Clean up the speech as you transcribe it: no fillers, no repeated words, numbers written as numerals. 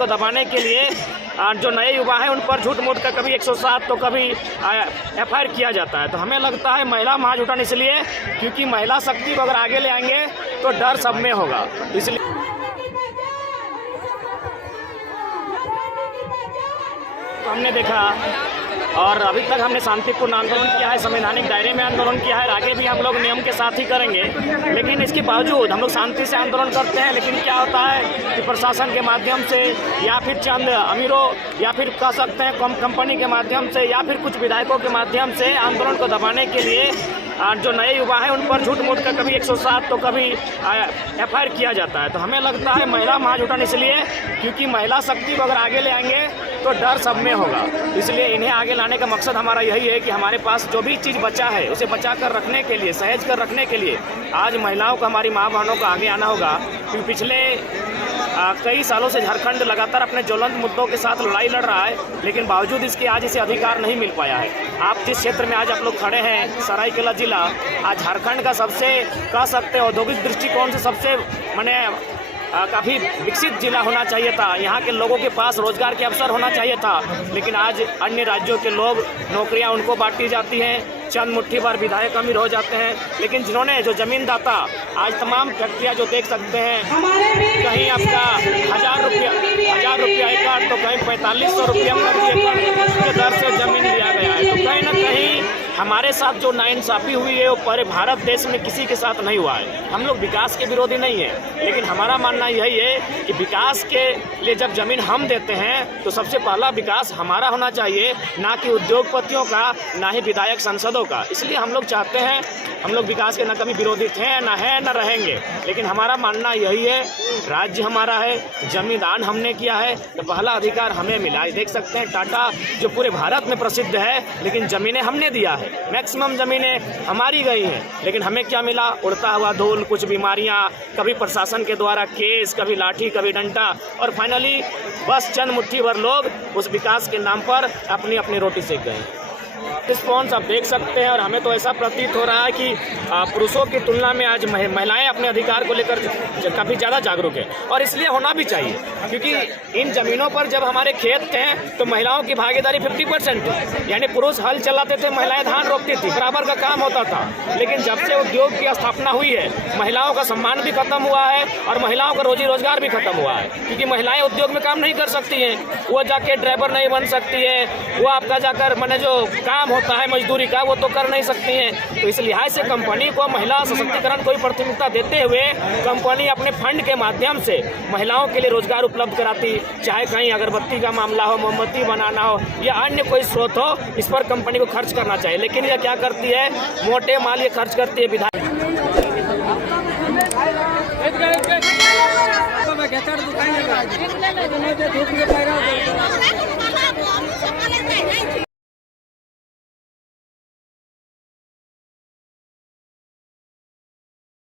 को दबाने के लिए जो नए युवा हैं उन पर झूठ मूठ का कभी 107 तो कभी FIR किया जाता है। तो हमें लगता है महिला महाजुटन इसलिए क्योंकि महिला शक्ति को अगर आगे ले आएंगे तो डर सब में होगा, इसलिए तो हमने देखा और अभी तक हमने शांतिपूर्ण आंदोलन किया है, संवैधानिक दायरे में आंदोलन किया है, आगे भी हम लोग नियम के साथ ही करेंगे। लेकिन इसके बावजूद हम लोग शांति से आंदोलन करते हैं, लेकिन क्या होता है कि प्रशासन के माध्यम से या फिर चंद अमीरों या फिर कह सकते हैं कम कंपनी के माध्यम से या फिर कुछ विधायकों के माध्यम से आंदोलन को दबाने के लिए जो नए युवा हैं उन पर झूठ मूठ का कभी 107 तो कभी FIR किया जाता है। तो हमें लगता है महिला महाजुटन इसलिए क्योंकि महिला शक्ति को अगर आगे ले आएंगे तो डर सब में होगा, इसलिए इन्हें आगे लाने का मकसद हमारा यही है कि हमारे पास जो भी चीज़ बचा है उसे बचा कर रखने के लिए, सहेज कर रखने के लिए आज महिलाओं को, हमारी माँ बहनों को आगे आना होगा। क्योंकि पिछले कई सालों से झारखंड लगातार अपने ज्वलंत मुद्दों के साथ लड़ाई लड़ रहा है, लेकिन बावजूद इसके आज इसे अधिकार नहीं मिल पाया है। आप जिस क्षेत्र में आज आप लोग खड़े हैं, सरायकेला जिला, आज झारखंड का सबसे कह सकते हैं औद्योगिक दृष्टिकोण से सबसे काफ़ी विकसित जिला होना चाहिए था। यहाँ के लोगों के पास रोजगार के अवसर होना चाहिए था, लेकिन आज अन्य राज्यों के लोग नौकरियाँ उनको बांटी जाती हैं, चंद मुट्ठी भर विधायक अमीर हो जाते हैं। लेकिन जिन्होंने जो जमीनदाता आज तमाम फैक्ट्रियाँ जो देख सकते हैं, कहीं आपका 1000 रुपया एकड़ तो कहीं 4500 रुपया प्रति एकड़ के दर से जमीन लिया गया है। तो कहीं ना कहीं हमारे साथ जो नाइंसाफ़ी हुई है वो पूरे भारत देश में किसी के साथ नहीं हुआ है। हम लोग विकास के विरोधी नहीं है, लेकिन हमारा मानना यही है कि विकास के लिए जब ज़मीन हम देते हैं तो सबसे पहला विकास हमारा होना चाहिए, ना कि उद्योगपतियों का, ना ही विधायक सांसदों का। इसलिए हम लोग चाहते हैं, हम लोग विकास के न कभी विरोधी थे, ना है, ना रहेंगे, लेकिन हमारा मानना यही है राज्य हमारा है, जमीन दान हमने किया है तो पहला अधिकार हमें मिला है। देख सकते हैं टाटा जो पूरे भारत में प्रसिद्ध है, लेकिन ज़मीनें हमने दिया है, मैक्सिमम ज़मीनें हमारी गई हैं, लेकिन हमें क्या मिला? उड़ता हुआ धूल, कुछ बीमारियां, कभी प्रशासन के द्वारा केस, कभी लाठी, कभी डंडा, और फाइनली बस चंद मुट्ठी भर लोग उस विकास के नाम पर अपनी अपनी रोटी सेक गए। रिस्पॉन्स आप देख सकते हैं और हमें तो ऐसा प्रतीत हो रहा है कि पुरुषों की तुलना में आज महिलाएं अपने अधिकार को लेकर काफ़ी ज़्यादा जागरूक है, और इसलिए होना भी चाहिए, क्योंकि इन ज़मीनों पर जब हमारे खेत थे तो महिलाओं की भागीदारी 50% थी, यानी पुरुष हल चलाते थे, महिलाएं धान रोपती थी, बराबर का काम होता था। लेकिन जब से उद्योग की स्थापना हुई है, महिलाओं का सम्मान भी खत्म हुआ है और महिलाओं का रोजी रोजगार भी खत्म हुआ है, क्योंकि महिलाएं उद्योग में काम नहीं कर सकती हैं, वो जाके ड्राइवर नहीं बन सकती है, वो आपका जाकर मैंने जो काम होता है मजदूरी का वो तो कर नहीं सकती हैं। तो इस लिहाज से कंपनी को महिला सशक्तिकरण को प्राथमिकता देते हुए कंपनी अपने फंड के माध्यम से महिलाओं के लिए रोजगार उपलब्ध कराती, चाहे कहीं अगरबत्ती का मामला हो, मोमबत्ती बनाना हो या अन्य कोई स्रोत हो, इस पर कंपनी को खर्च करना चाहिए। लेकिन यह क्या करती है, मोटे माल ये खर्च करती है विधायक। दुकान